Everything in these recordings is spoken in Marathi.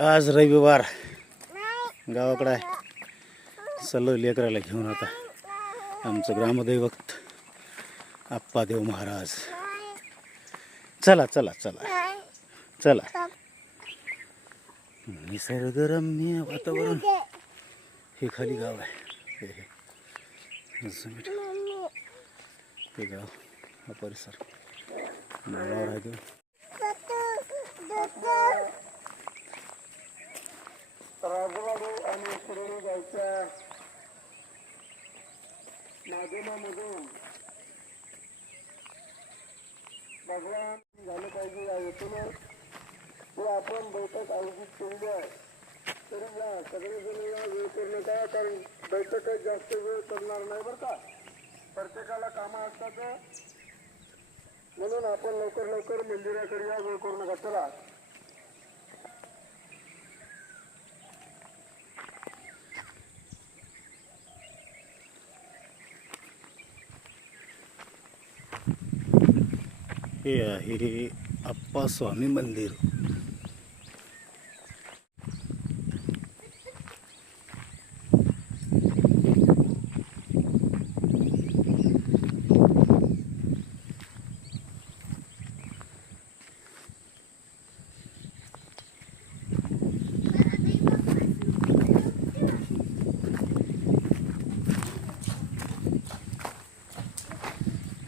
आज रविवार. गावाकडं आहे. चाललो लेकराला घेऊन आता आमचं ग्रामदैवत आप्पादेव महाराज. चला चला चला. चला. निसर्गरम्य वातावरण. हे खाली गाव आहे. हे गाव हा परिसर. गावावर आहे तो. राजवाडे आणि शिरोडी गावच्या माध्यमामधून भगवान झालं पाहिजे या हेतूने. हे आपण बैठक आयोजित केली आहे. तरी या सगळेजण या वेळ करू नका कारण बैठक जास्त वेळ करणार नाही बरं का. प्रत्येकाला कामं असतात. म्हणून आपण लवकर लवकर मंदिराकडे या वेळ करू नका. चला. हे आहे आप्पा स्वामी मंदिर.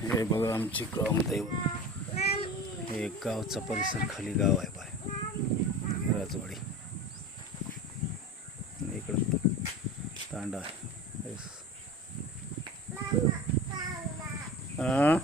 हे बघा आमची ग्रामदैव हे एक गावचा परिसर खाली गाव आहे बाय. राजवाडी. इकडं तांडा आहे. हा?